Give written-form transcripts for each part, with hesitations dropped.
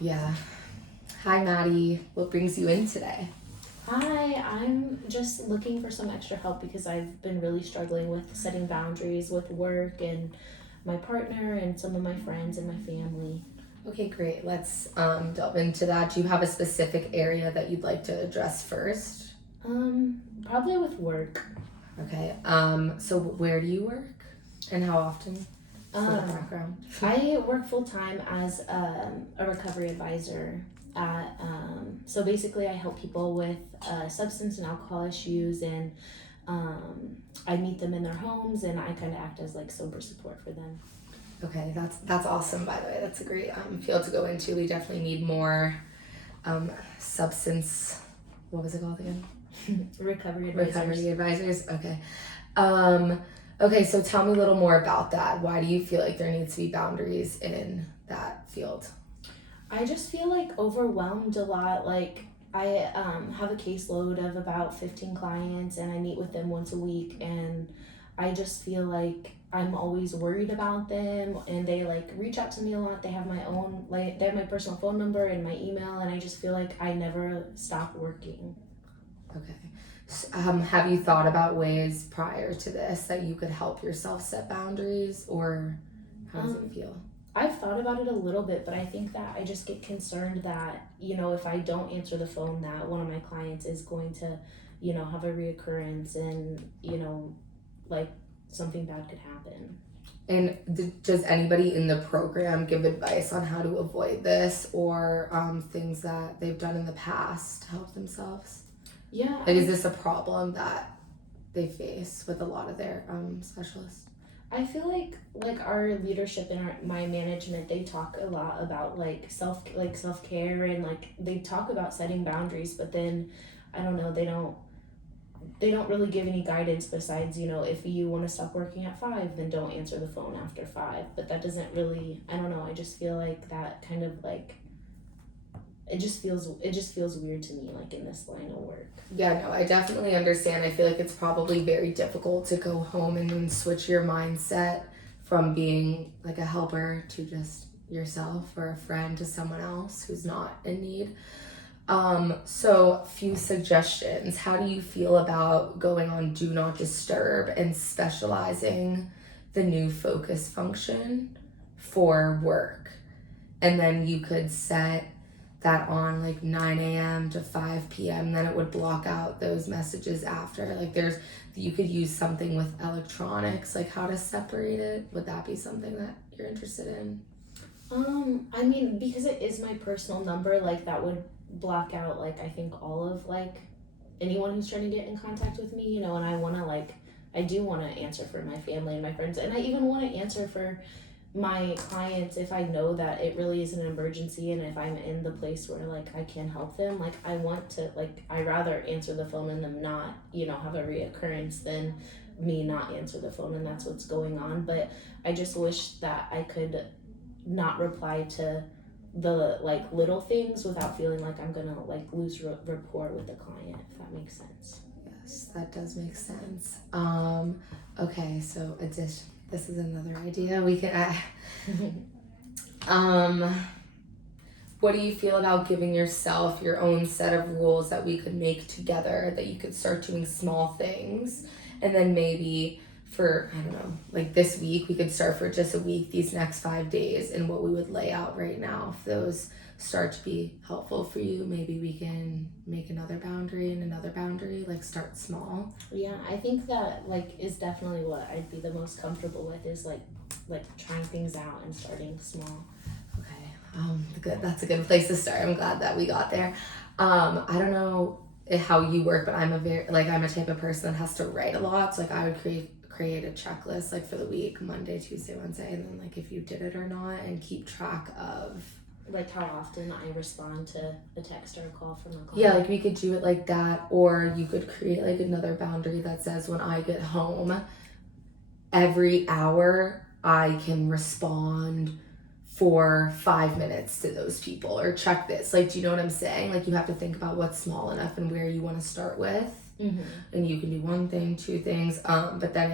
Yeah. Hi, Maddie. What brings you in today? Hi, I'm just looking for some extra help because I've been really struggling with setting boundaries with work and my partner and some of my friends and my family. Okay, great. Let's delve into that. Do you have a specific area that you'd like to address first? Probably with work. Okay. So where do you work and how often? Just a little Um, background. I work full time as a recovery advisor at, so basically I help people with substance and alcohol issues and I meet them in their homes and I kind of act as like sober support for them. Okay, that's awesome. By the way, that's a great field to go into. We definitely need more substance. What was it called again? Recovery advisors. Recovery advisors. Okay. Um, okay, so tell me a little more about that. Why do you feel like there needs to be boundaries in that field? I just feel like overwhelmed a lot. Like I have a caseload of about 15 clients and I meet with them once a week and I just feel like I'm always worried about them and they like reach out to me a lot. They have my own like they have my personal phone number and my email and I just feel like I never stop working. Okay. Have you thought about ways prior to this that you could help yourself set boundaries, or how does it feel? I've thought about it a little bit, but I think that I just get concerned that, if I don't answer the phone, that one of my clients is going to, have a reoccurrence and, like something bad could happen. And does anybody in the program give advice on how to avoid this, or things that they've done in the past to help themselves? Yeah. Like, is this a problem that they face with a lot of their specialists? I feel like our leadership and my management, they talk a lot about like self-care and like they talk about setting boundaries, but then I don't know, they don't really give any guidance besides, if you want to stop working at 5, then don't answer the phone after 5. But that doesn't really, I don't know, I just feel like that kind of like it just feels weird to me, like in this line of work. Yeah, no, I definitely understand. I feel like it's probably very difficult to go home and then switch your mindset from being like a helper to just yourself, or a friend to someone else who's not in need. So few suggestions. How do you feel about going on Do Not Disturb and specializing the new focus function for work? And then you could set that on like 9 a.m. to 5 p.m. Then it would block out those messages after. Like you could use something with electronics, like how to separate it. Would that be something that you're interested in? I mean, because it is my personal number, like that would block out like I think all of like anyone who's trying to get in contact with me, and I do want to answer for my family and my friends, and I even want to answer for my clients if I know that it really is an emergency and if I'm in the place where like I can help them. Like I want to I rather answer the phone and them not, have a reoccurrence than me not answer the phone and that's what's going on. But I just wish that I could not reply to the like little things without feeling like I'm gonna like lose rapport with the client, if that makes sense. Yes, that does make sense. Okay, so this is another idea we can. Um, what do you feel about giving yourself your own set of rules that we could make together, that you could start doing small things, and then maybe for, I don't know, like this week we could start for just a week, these next 5 days, and what we would lay out right now. If those start to be helpful for you, maybe we can make another boundary and another boundary, like start small. Yeah, I think that like is definitely what I'd be the most comfortable with is like trying things out and starting small. Good. That's a good place to start. I'm glad that we got there. I don't know how you work, but I'm a type of person that has to write a lot. So like I would create a checklist like for the week, Monday, Tuesday, Wednesday, and then like if you did it or not, and keep track of Like how often I respond to a text or a call from a client. Yeah, like we could do it like that, or you could create like another boundary that says when I get home, every hour I can respond for 5 minutes to those people, or check this. Like, do you know what I'm saying? Like, you have to think about what's small enough and where you want to start with. Mm-hmm. And you can do one thing, two things. But then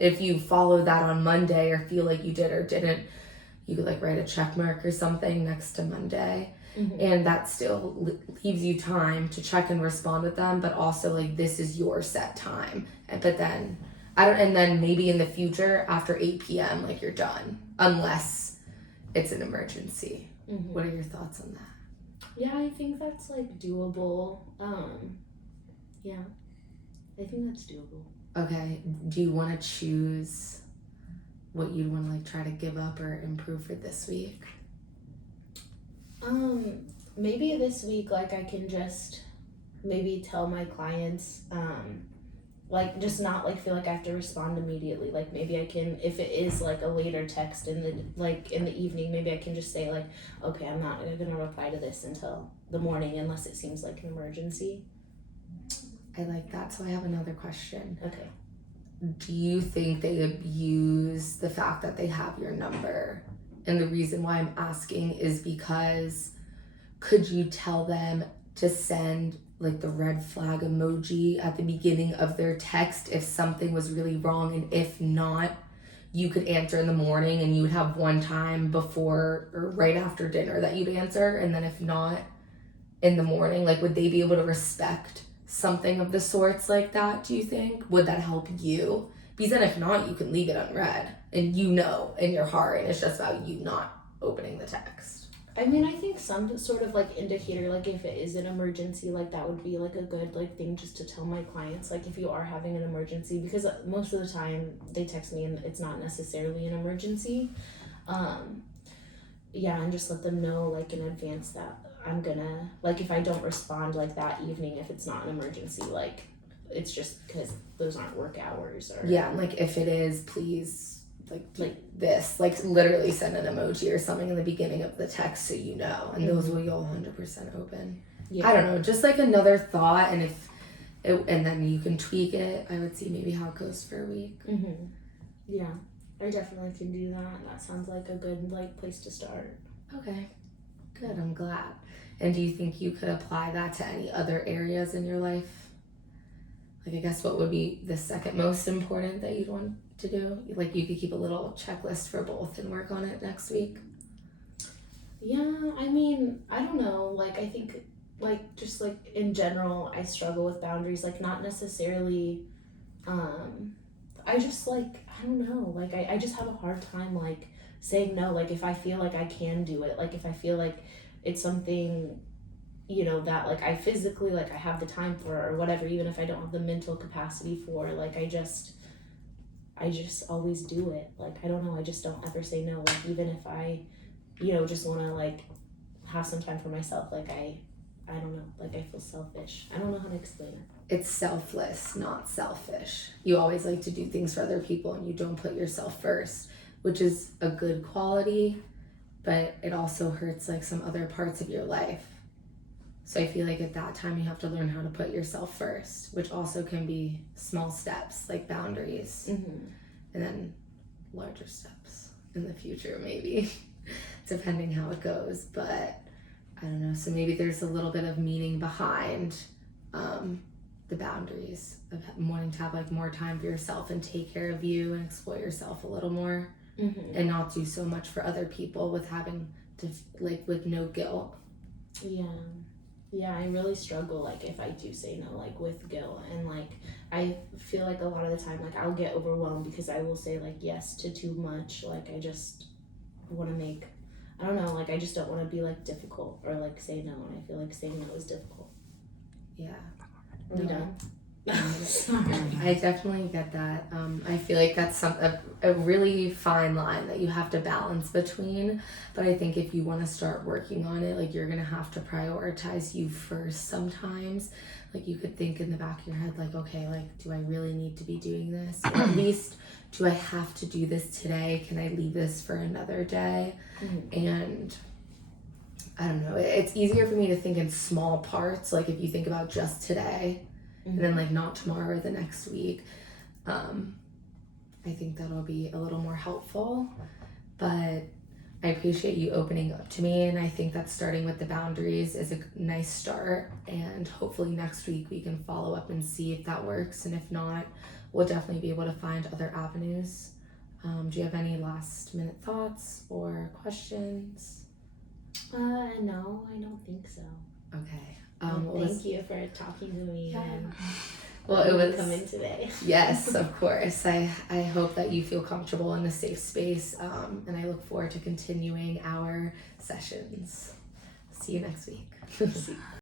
if you follow that on Monday or feel like you did or didn't you could like write a check mark or something next to Monday. And that still leaves you time to check and respond with them, but also like this is your set time. But then and then maybe in the future after 8 p.m. like you're done, unless it's an emergency. What are your thoughts on that? Yeah, I think that's like doable. Yeah, I think that's doable. Okay, do you want to choose what you'd want to like try to give up or improve for this week? Maybe this week, like I can just maybe tell my clients, like just not like feel like I have to respond immediately. Like maybe I can, if it is like a later text in the evening, maybe I can just say like, okay, I'm not gonna reply to this until the morning unless it seems like an emergency. I like that. So I have another question. Okay. Do you think they abuse the fact that they have your number? And the reason why I'm asking is because could you tell them to send like the red flag emoji at the beginning of their text if something was really wrong, and if not, you could answer in the morning and you would have one time before or right after dinner that you'd answer, and then if not in the morning, like would they be able to respect something of the sorts like that, do you think? Would that help you? Because then if not, you can leave it unread and you know in your heart, and it's just about you not opening the text. I mean, I think some sort of like indicator, like if it is an emergency, like that would be like a good like thing just to tell my clients, like if you are having an emergency, because most of the time they text me and it's not necessarily an emergency. Yeah, and just let them know like in advance that I'm gonna, like if I don't respond like that evening, if it's not an emergency, like it's just because those aren't work hours. Or yeah, like if it is, please like this, like literally send an emoji or something in the beginning of the text so you know, and those will you'll 100% open. Yeah. I don't know, just like another thought, and if it, and then you can tweak it. I would see maybe how it goes for a week. Yeah, I definitely can do that. That sounds like a good like place to start. Okay, good. I'm glad. And do you think you could apply that to any other areas in your life? Like, I guess what would be the second most important that you'd want to do? Like, you could keep a little checklist for both and work on it next week. Yeah, I mean, I don't know. Like, I think, like, just like in general, I struggle with boundaries. Like, not necessarily, I just like, I don't know. Like, I just have a hard time, like, saying no. Like, if I feel like I can do it, like, if I feel like it's something, you know, that like I physically like I have the time for, or whatever, even if I don't have the mental capacity for, like I just always do it. Like I don't know, I just don't ever say no. Like even if I, you know, just want to like have some time for myself, like I don't know, like I feel selfish. I don't know how to explain it. It's selfless, not selfish. You always like to do things for other people and you don't put yourself first, which is a good quality, but it also hurts like some other parts of your life. So I feel like at that time you have to learn how to put yourself first, which also can be small steps like boundaries, and then larger steps in the future maybe, depending how it goes. But I don't know, so maybe there's a little bit of meaning behind the boundaries of wanting to have like more time for yourself and take care of you and explore yourself a little more, and not do so much for other people with having to like with no guilt. Yeah, I really struggle, like, if I do say no, like, with guilt, and, like, I feel like a lot of the time, like, I'll get overwhelmed because I will say, like, yes to too much, like, I just want to make, I don't know, like, I just don't want to be, like, difficult, or, like, say no, and I feel like saying no is difficult. Yeah. Are we done? I definitely get that. I feel like that's a really fine line that you have to balance between, but I think if you want to start working on it, like you're gonna have to prioritize you first sometimes. Like you could think in the back of your head like, okay, like do I really need to be doing this? Or at least do I have to do this today? Can I leave this for another day? And I don't know, it's easier for me to think in small parts, like if you think about just today, and then like not tomorrow or the next week. I think that'll be a little more helpful, but I appreciate you opening up to me, and I think that starting with the boundaries is a nice start, and hopefully next week we can follow up and see if that works, and if not, we'll definitely be able to find other avenues Do you have any last minute thoughts or questions? No, I don't think so. Okay. Thank you for talking to me and well, it was coming today. Yes, of course. I hope that you feel comfortable in a safe space, and I look forward to continuing our sessions. See you next week.